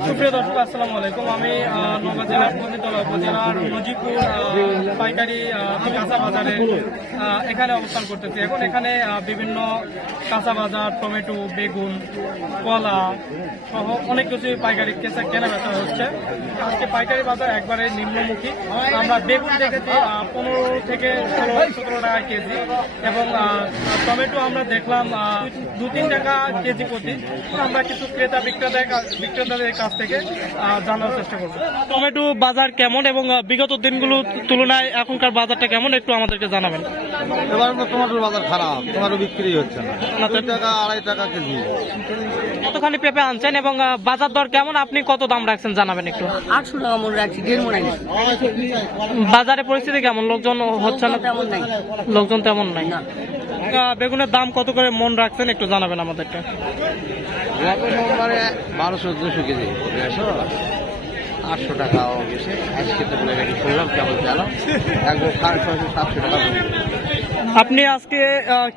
সুপ্রিয় দর্শক, আসসালামু আলাইকুম। আমি নওগাঁ জেলার পতিতলা উপজেলার নজিপুর পাইকারি কাঁচা বাজারে এখানে অবস্থান করতেছি। এখন এখানে বিভিন্ন কাঁচা বাজার, টমেটো, বেগুন, কলা সহ অনেক কিছু পাইকারি কেনা বেচা হচ্ছে। আজকে পাইকারি বাজার একবারে নিম্নমুখী। আমরা বেগুন দেখেছি 15 থেকে 16-17 টাকা কেজি, এবং টমেটো আমরা দেখলাম 2-3 টাকা কেজি প্রতি। আমরা কিছু ক্রেতা বিক্রেতাদের কাছ থেকে জানার চেষ্টা করব। টমেটো বাজার কেমন এবং বিগত দিনগুলোর তুলনায় এখনকার বাজারটা কেমন একটু আমাদেরকে জানাবেন। এবার তো টমেটোর বাজার খারাপ, টমেটো বিক্রি হচ্ছে না, 2 টাকা 2.5 টাকা কেজি। কতখানি পেঁপে আনছেন এবং বাজার দর কেমন, আপনি কত দাম রাখছেন জানাবেন একটু। 800 টাকা মন রাখছি, 1.5 মন আনি। বাজারে পরিস্থিতি কেমন, লোকজন হচ্ছে না? তেমন নাই, লোকজন তেমন নাই। না। বেগুনের দাম কত করে মন রাখছেন একটু জানাবেন আমাদেরকে। 1200-200 কেজি, 800 টাকা গেছে। আজকে তো শুনলাম কেমন জানো, একদম 650-700 টাকা। আপনি আজকে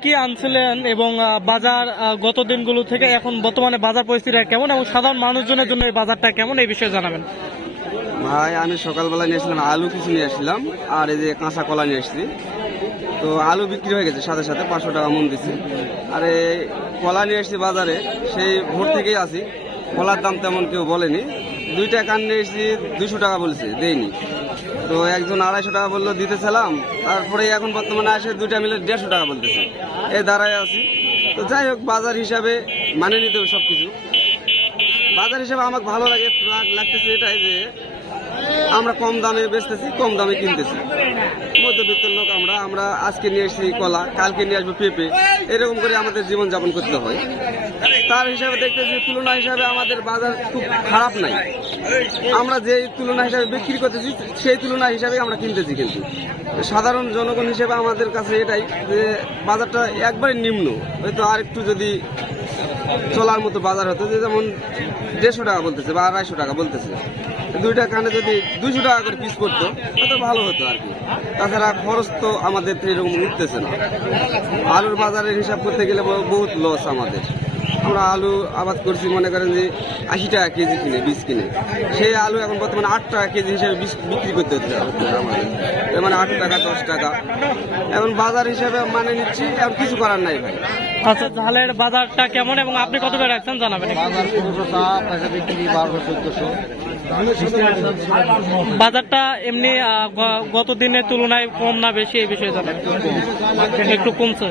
কি আনছিলেন এবং বাজার গত দিনগুলো থেকে এখন বর্তমানে বাজার পরিস্থিতি কেমন এবং সাধারণ মানুষজনের জন্য এই বাজারটা কেমন, এই বিষয়ে জানাবেন। ভাই, আমি সকালবেলা নিয়ে আসলাম আলু, কিছু নিয়ে আসলাম, আর এই যে কাঁচা কলা নিয়ে আসছি। তো আলু বিক্রি হয়ে গেছে, সাথে সাথে 500 টাকা মন দিছি। আর এই কলা নিয়ে আসছি বাজারে, সেই ভোর থেকেই আসি। কলার দাম তেমন কেউ বলেনি। 2টা কান নিয়ে এসেছি, 200 টাকা বলেছে, দেয়নি। তো একজন 250 টাকা বললো, দিতেছিলাম। তারপরে এখন বর্তমানে আসে 2টা মিলে 150 টাকা বলতেছে, এই দাঁড়ায় আছি। তো যাই হোক, বাজার হিসাবে মানে নিতে হবে সব কিছু। বাজার হিসাবে আমাকে ভালো লাগতেছে এটাই যে আমরা কম দামে বেচতেছি, কম দামে কিনতেছি। মধ্যবিত্তের লোক আমরা আজকে নিয়ে এসেছি কলা, কালকে নিয়ে আসবো পেঁপে, এরকম করে আমাদের জীবনযাপন করতে হয়। তার হিসাবে দেখতেছি তুলনা হিসাবে আমাদের বাজার খুব খারাপ নাই। আমরা যে তুলনা হিসাবে বিক্রি করতেছি সেই তুলনা হিসাবে আমরা কিনতেছি, কিন্তু সাধারণ জনগণ হিসেবে আমাদের কাছে এটাই যে বাজারটা একবারে নিম্ন। হয়তো আর একটু যদি চলার মতো বাজার হতো, যেমন 150 টাকা বলতেছে বা 250 টাকা বলতেছে, 2টা কানে যদি 200 টাকা করে পিস করতো তো ভালো হতো আর কি। তাছাড়া খরচ তো আমাদের এরকম উঠতেছে না। আলুর বাজারের হিসাব করতে গেলে বহুত লস আমাদের। আমরা আলু আবাদ করছি, মনে করেন যে 80 টাকা কেজি কিনে, বীজ কিনে। সেই আলু এখন বর্তমানে 8 টাকা কেজি হিসাবে বিক্রি করতে হচ্ছে আমাদের, মানে 8 টাকা 10 টাকা। এখন বাজার হিসাবে মানে নিচ্ছি, এখন কিছু করার নাই ভাই। আচ্ছা, ঝালের বাজারটা কেমন এবং আপনি কত করে রাখছেন জানাবেন। বাজার 1500 টাকা বিক্রি, 1200-1400। বাজারটা এমনি গত দিনের তুলনায় কম না বেশি, এই বিষয়ে জানাবেন। একটু কমছে।